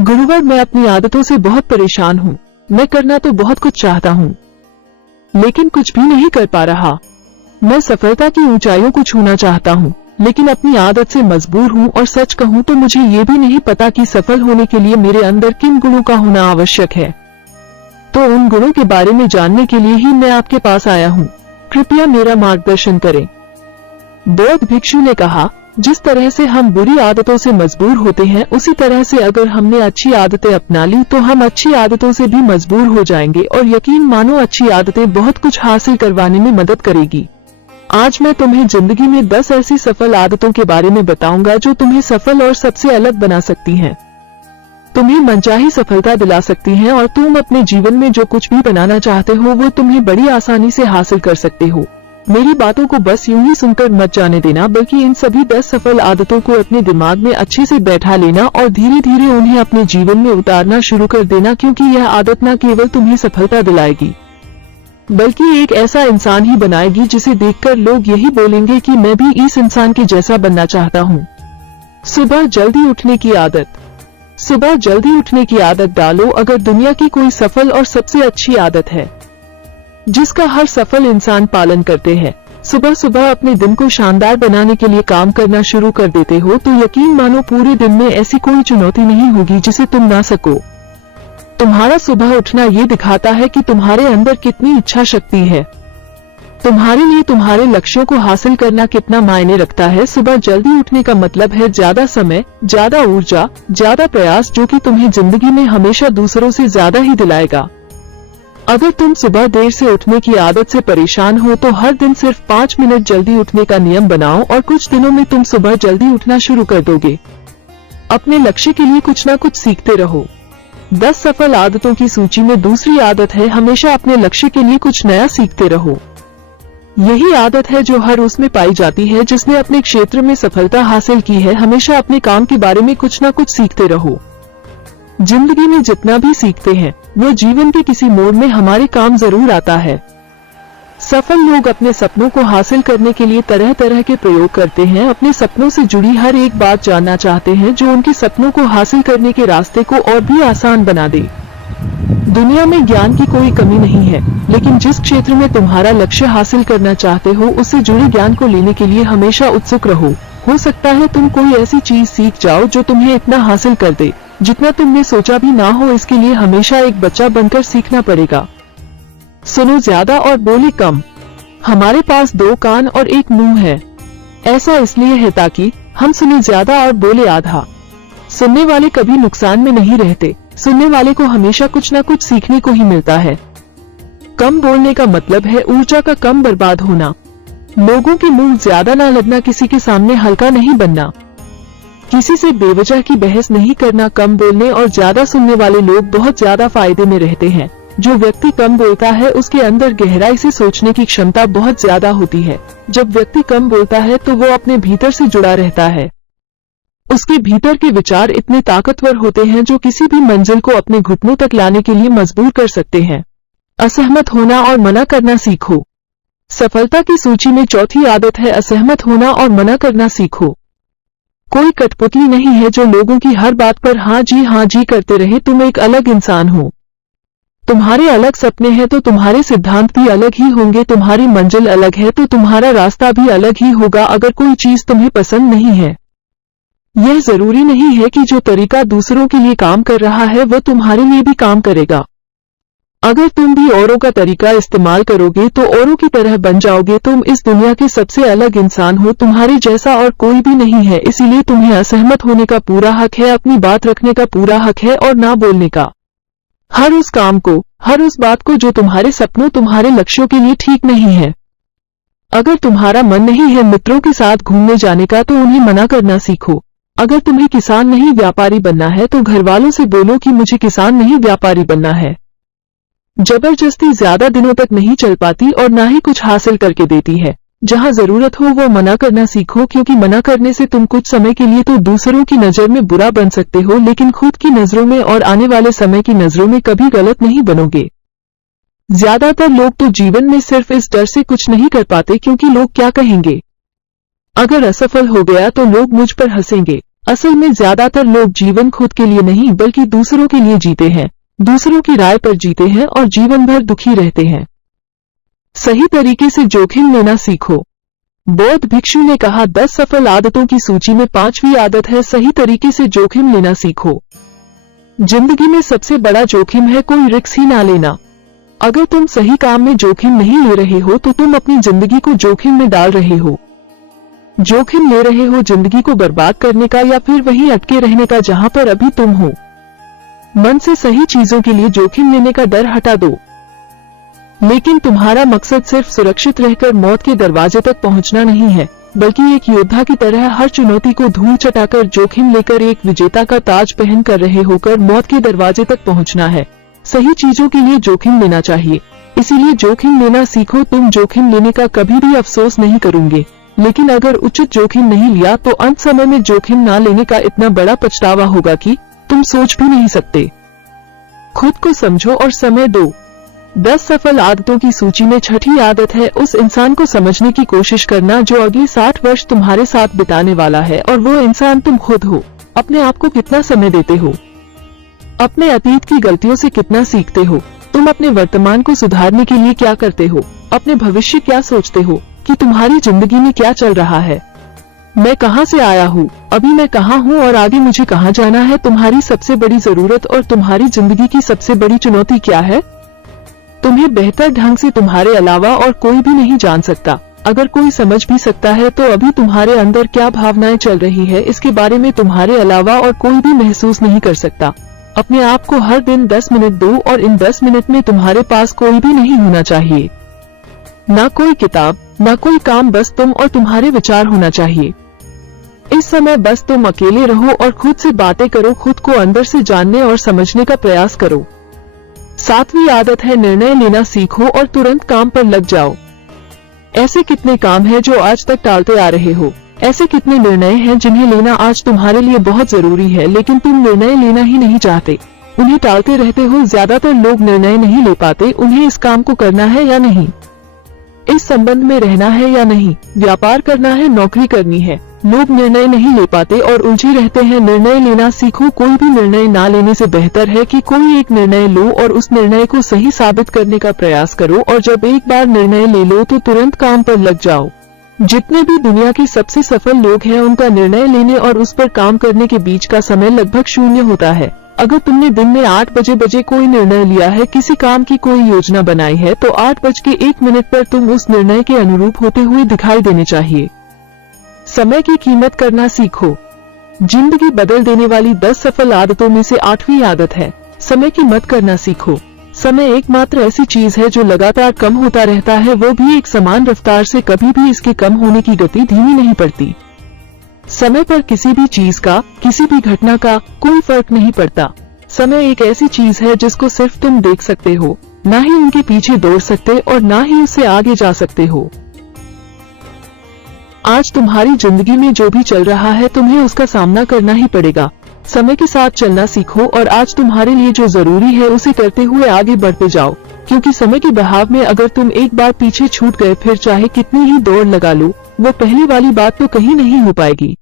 गुरुवर, मैं अपनी आदतों से बहुत परेशान हूँ। मैं करना तो बहुत कुछ चाहता हूँ, लेकिन कुछ भी नहीं कर पा रहा। मैं सफलता की ऊंचाइयों को छूना चाहता हूँ, लेकिन अपनी आदत से मजबूर हूँ। और सच कहूँ तो मुझे ये भी नहीं पता कि सफल होने के लिए मेरे अंदर किन गुणों का होना आवश्यक है। तो उन गुणों के बारे में जानने के लिए ही मैं आपके पास आया हूँ। कृपया मेरा मार्गदर्शन करें। बौद्ध भिक्षु ने कहा, जिस तरह से हम बुरी आदतों से मजबूर होते हैं, उसी तरह से अगर हमने अच्छी आदतें अपना ली तो हम अच्छी आदतों से भी मजबूर हो जाएंगे। और यकीन मानो, अच्छी आदतें बहुत कुछ हासिल करवाने में मदद करेगी। आज मैं तुम्हें जिंदगी में 10 ऐसी सफल आदतों के बारे में बताऊंगा जो तुम्हें सफल और सबसे अलग बना सकती हैं, तुम्हें मनचाही सफलता दिला सकती हैं, और तुम अपने जीवन में जो कुछ भी बनाना चाहते हो वो तुम्हें बड़ी आसानी से हासिल कर सकते हो। मेरी बातों को बस यूं ही सुनकर मत जाने देना, बल्कि इन सभी 10 सफल आदतों को अपने दिमाग में अच्छे से बैठा लेना और धीरे धीरे उन्हें अपने जीवन में उतारना शुरू कर देना, क्योंकि यह आदत न केवल तुम्हें सफलता दिलाएगी, बल्कि एक ऐसा इंसान ही बनाएगी जिसे देखकर लोग यही बोलेंगे कि मैं भी इस इंसान के जैसा बनना चाहता हूँ। सुबह जल्दी उठने की आदत। सुबह जल्दी उठने की आदत डालो। अगर दुनिया की कोई सफल और सबसे अच्छी आदत है जिसका हर सफल इंसान पालन करते हैं, सुबह सुबह अपने दिन को शानदार बनाने के लिए काम करना शुरू कर देते हो, तो यकीन मानो पूरे दिन में ऐसी कोई चुनौती नहीं होगी जिसे तुम ना सको। तुम्हारा सुबह उठना ये दिखाता है कि तुम्हारे अंदर कितनी इच्छा शक्ति है, तुम्हारे लिए तुम्हारे लक्ष्यों को हासिल करना कितना मायने रखता है। सुबह जल्दी उठने का मतलब है ज्यादा समय, ज्यादा ऊर्जा, ज्यादा प्रयास, जो कि तुम्हें जिंदगी में हमेशा दूसरों से ज्यादा ही दिलाएगा। अगर तुम सुबह देर से उठने की आदत से परेशान हो तो हर दिन सिर्फ 5 मिनट जल्दी उठने का नियम बनाओ, और कुछ दिनों में तुम सुबह जल्दी उठना शुरू कर दोगे। अपने लक्ष्य के लिए कुछ न कुछ सीखते रहो। 10 सफल आदतों की सूची में दूसरी आदत है, हमेशा अपने लक्ष्य के लिए कुछ नया सीखते रहो। यही आदत है जो हर उसमें पाई जाती है जिसने अपने क्षेत्र में सफलता हासिल की है। हमेशा अपने काम के बारे में कुछ न कुछ सीखते रहो। जिंदगी में जितना भी सीखते हैं वो जीवन के किसी मोड़ में हमारे काम जरूर आता है। सफल लोग अपने सपनों को हासिल करने के लिए तरह तरह के प्रयोग करते हैं। अपने सपनों से जुड़ी हर एक बात जानना चाहते हैं जो उनके सपनों को हासिल करने के रास्ते को और भी आसान बना दे। दुनिया में ज्ञान की कोई कमी नहीं है, लेकिन जिस क्षेत्र में तुम्हारा लक्ष्य हासिल करना चाहते हो उससे जुड़े ज्ञान को लेने के लिए हमेशा उत्सुक रहो। हो सकता है तुम कोई ऐसी चीज सीख जाओ जो तुम्हें इतना हासिल कर दे जितना तुमने सोचा भी ना हो। इसके लिए हमेशा एक बच्चा बनकर सीखना पड़ेगा। सुनो ज्यादा और बोले कम। हमारे पास 2 कान और 1 मुंह है। ऐसा इसलिए है ताकि हम सुने ज्यादा और बोले आधा। सुनने वाले कभी नुकसान में नहीं रहते, सुनने वाले को हमेशा कुछ न कुछ सीखने को ही मिलता है। कम बोलने का मतलब है ऊर्जा का कम बर्बाद होना। लोगों के मुंह ज्यादा ना लगना, किसी के सामने हल्का नहीं बनना, किसी से बेवजह की बहस नहीं करना। कम बोलने और ज्यादा सुनने वाले लोग बहुत ज्यादा फायदे में रहते हैं। जो व्यक्ति कम बोलता है उसके अंदर गहराई से सोचने की क्षमता बहुत ज्यादा होती है। जब व्यक्ति कम बोलता है तो वो अपने भीतर से जुड़ा रहता है। उसके भीतर के विचार इतने ताकतवर होते हैं जो किसी भी मंजिल को अपने घुटनों तक लाने के लिए मजबूर कर सकते हैं। असहमत होना और मना करना सीखो। सफलता की सूची में चौथी आदत है असहमत होना और मना करना सीखो। कोई कठपुतली नहीं है जो लोगों की हर बात पर हाँ जी करते रहे। तुम एक अलग इंसान हो। तुम्हारे अलग सपने हैं तो तुम्हारे सिद्धांत भी अलग ही होंगे। तुम्हारी मंजिल अलग है तो तुम्हारा रास्ता भी अलग ही होगा। अगर कोई चीज तुम्हें पसंद नहीं है, यह जरूरी नहीं है कि जो तरीका दूसरों के लिए काम कर रहा है वो तुम्हारे लिए भी काम करेगा। अगर तुम भी औरों का तरीका इस्तेमाल करोगे तो औरों की तरह बन जाओगे। तुम इस दुनिया के सबसे अलग इंसान हो, तुम्हारे जैसा और कोई भी नहीं है। इसीलिए तुम्हें असहमत होने का पूरा हक है, अपनी बात रखने का पूरा हक है और ना बोलने का। हर उस काम को, हर उस बात को जो तुम्हारे सपनों, तुम्हारे लक्ष्यों के लिए ठीक नहीं है। अगर तुम्हारा मन नहीं है मित्रों के साथ घूमने जाने का तो उन्हें मना करना सीखो। अगर तुम्हें किसान नहीं व्यापारी बनना है तो घर वालों से बोलो कि मुझे किसान नहीं व्यापारी बनना है। जबरदस्ती ज्यादा दिनों तक नहीं चल पाती और ना ही कुछ हासिल करके देती है। जहां जरूरत हो वो मना करना सीखो, क्योंकि मना करने से तुम कुछ समय के लिए तो दूसरों की नजर में बुरा बन सकते हो, लेकिन खुद की नजरों में और आने वाले समय की नजरों में कभी गलत नहीं बनोगे। ज्यादातर लोग तो जीवन में सिर्फ इस डर से कुछ नहीं कर पाते क्योंकि लोग क्या कहेंगे। अगर असफल हो गया तो लोग मुझ पर हंसेंगे, असल में ज्यादातर लोग जीवन खुद के लिए नहीं बल्कि दूसरों के लिए जीते हैं, दूसरों की राय पर जीते हैं और जीवन भर दुखी रहते हैं। सही तरीके से जोखिम लेना सीखो। बौद्ध भिक्षु ने कहा, 10 सफल आदतों की सूची में 5वीं आदत है सही तरीके से जोखिम लेना सीखो। जिंदगी में सबसे बड़ा जोखिम है कोई रिस्क ही ना लेना। अगर तुम सही काम में जोखिम नहीं ले रहे हो तो तुम अपनी जिंदगी को जोखिम में डाल रहे हो। जोखिम ले रहे हो जिंदगी को बर्बाद करने का या फिर वहीं अटके रहने का जहां पर अभी तुम हो। मन से सही चीजों के लिए जोखिम लेने का डर हटा दो। लेकिन तुम्हारा मकसद सिर्फ सुरक्षित रहकर मौत के दरवाजे तक पहुंचना नहीं है, बल्कि एक योद्धा की तरह हर चुनौती को धूल चटाकर जोखिम लेकर एक विजेता का ताज पहन कर रहे होकर मौत के दरवाजे तक पहुंचना है। सही चीजों के लिए जोखिम लेना चाहिए, इसीलिए जोखिम लेना सीखो। तुम जोखिम लेने का कभी भी अफसोस नहीं करोगे, लेकिन अगर उचित जोखिम नहीं लिया तो अंत समय में जोखिम ना लेने का इतना बड़ा पछतावा होगा कि तुम सोच भी नहीं सकते। खुद को समझो और समय दो। 10 सफल आदतों की सूची में 6ठी आदत है उस इंसान को समझने की कोशिश करना जो अगले 60 वर्ष तुम्हारे साथ बिताने वाला है, और वो इंसान तुम खुद हो। अपने आप को कितना समय देते हो? अपने अतीत की गलतियों से कितना सीखते हो? तुम अपने वर्तमान को सुधारने के लिए क्या करते हो? अपने भविष्य क्या सोचते हो कि तुम्हारी जिंदगी में क्या चल रहा है? मैं कहां से आया हूं, अभी मैं कहां हूं और आगे मुझे कहां जाना है? तुम्हारी सबसे बड़ी जरूरत और तुम्हारी जिंदगी की सबसे बड़ी चुनौती क्या है? तुम्हें बेहतर ढंग से तुम्हारे अलावा और कोई भी नहीं जान सकता। अगर कोई समझ भी सकता है तो अभी तुम्हारे अंदर क्या भावनाएं चल रही है इसके बारे में तुम्हारे अलावा और कोई भी महसूस नहीं कर सकता। अपने आप को हर दिन 10 मिनट दो, और इन 10 मिनट में तुम्हारे पास कोई भी नहीं होना चाहिए, ना कोई किताब, ना कोई काम, बस तुम और तुम्हारे विचार होना चाहिए। इस समय बस तुम अकेले रहो और खुद से बातें करो, खुद को अंदर से जानने और समझने का प्रयास करो। 7वीं आदत है निर्णय लेना सीखो और तुरंत काम पर लग जाओ। ऐसे कितने काम हैं जो आज तक टालते आ रहे हो? ऐसे कितने निर्णय हैं जिन्हें लेना आज तुम्हारे लिए बहुत जरूरी है, लेकिन तुम निर्णय लेना ही नहीं चाहते, उन्हें टालते रहते हो। ज्यादातर लोग निर्णय नहीं ले पाते, उन्हें इस काम को करना है या नहीं, इस संबंध में रहना है या नहीं, व्यापार करना है, नौकरी करनी है। लोग निर्णय नहीं ले पाते और उलझे रहते हैं। निर्णय लेना सीखो। कोई भी निर्णय ना लेने से बेहतर है कि कोई एक निर्णय लो और उस निर्णय को सही साबित करने का प्रयास करो, और जब एक बार निर्णय ले लो तो तुरंत काम पर लग जाओ। जितने भी दुनिया के सबसे सफल लोग हैं उनका निर्णय लेने और उस पर काम करने के बीच का समय लगभग 0 होता है। अगर तुमने दिन में 8 बजे कोई निर्णय लिया है, किसी काम की कोई योजना बनाई है, तो 8:01 पर तुम उस निर्णय के अनुरूप होते हुए दिखाई देने चाहिए। समय की कीमत करना सीखो। जिंदगी बदल देने वाली 10 सफल आदतों में से 8वीं आदत है समय की मत करना सीखो। समय एकमात्र ऐसी चीज है जो लगातार कम होता रहता है, वो भी एक समान रफ्तार से। कभी भी इसके कम होने की गति धीमी नहीं पड़ती। समय पर किसी भी चीज का, किसी भी घटना का कोई फर्क नहीं पड़ता। समय एक ऐसी चीज है जिसको सिर्फ तुम देख सकते हो, ना ही उनके पीछे दौड़ सकते और ना ही उससे आगे जा सकते हो। आज तुम्हारी जिंदगी में जो भी चल रहा है तुम्हें उसका सामना करना ही पड़ेगा। समय के साथ चलना सीखो और आज तुम्हारे लिए जो जरूरी है उसे करते हुए आगे बढ़ते जाओ, क्योंकि समय के बहाव में अगर तुम एक बार पीछे छूट गए फिर चाहे कितनी ही दौड़ लगा लो, वो पहली वाली बात तो कहीं नहीं हो पाएगी।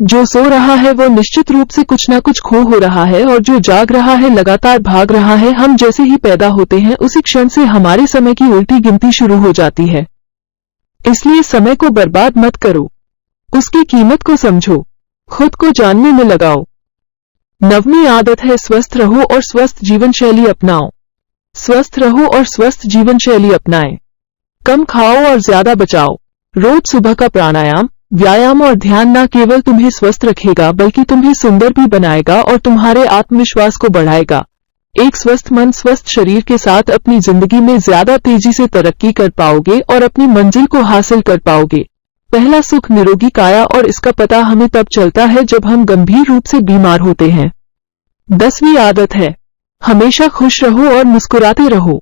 जो सो रहा है वो निश्चित रूप से कुछ न कुछ खो हो रहा है, और जो जाग रहा है लगातार भाग रहा है। हम जैसे ही पैदा होते हैं उसी क्षण से हमारे समय की उल्टी गिनती शुरू हो जाती है। इसलिए समय को बर्बाद मत करो, उसकी कीमत को समझो, खुद को जानने में लगाओ। 9वीं आदत है स्वस्थ रहो और स्वस्थ जीवन शैली अपनाओ। स्वस्थ रहो और स्वस्थ जीवन शैली अपनाएं। कम खाओ और ज्यादा बचाओ। रोज सुबह का प्राणायाम, व्यायाम और ध्यान न केवल तुम्हें स्वस्थ रखेगा बल्कि तुम्हें सुंदर भी बनाएगा और तुम्हारे आत्मविश्वास को बढ़ाएगा। एक स्वस्थ मन स्वस्थ शरीर के साथ अपनी जिंदगी में ज्यादा तेजी से तरक्की कर पाओगे और अपनी मंजिल को हासिल कर पाओगे। पहला सुख निरोगी काया, और इसका पता हमें तब चलता है जब हम गंभीर रूप से बीमार होते हैं। 10वीं आदत है हमेशा खुश रहो और मुस्कुराते रहो।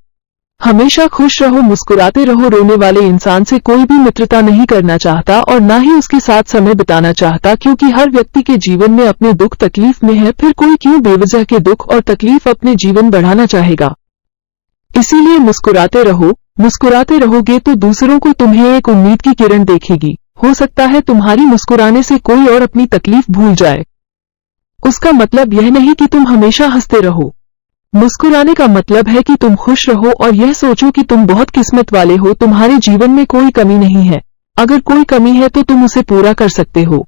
हमेशा खुश रहो, मुस्कुराते रहो। रोने वाले इंसान से कोई भी मित्रता नहीं करना चाहता और ना ही उसके साथ समय बिताना चाहता, क्योंकि हर व्यक्ति के जीवन में अपने दुख तकलीफ में है। फिर कोई क्यों बेवजह के दुख और तकलीफ अपने जीवन बढ़ाना चाहेगा? इसीलिए मुस्कुराते रहो। मुस्कुराते रहोगे तो दूसरों को तुम्हें एक उम्मीद की किरण देखेगी। हो सकता है तुम्हारी मुस्कुराने से कोई और अपनी तकलीफ भूल जाए। उसका मतलब यह नहीं कि तुम हमेशा हंसते रहो। मुस्कुराने का मतलब है कि तुम खुश रहो और यह सोचो कि तुम बहुत किस्मत वाले हो, तुम्हारे जीवन में कोई कमी नहीं है। अगर कोई कमी है तो तुम उसे पूरा कर सकते हो।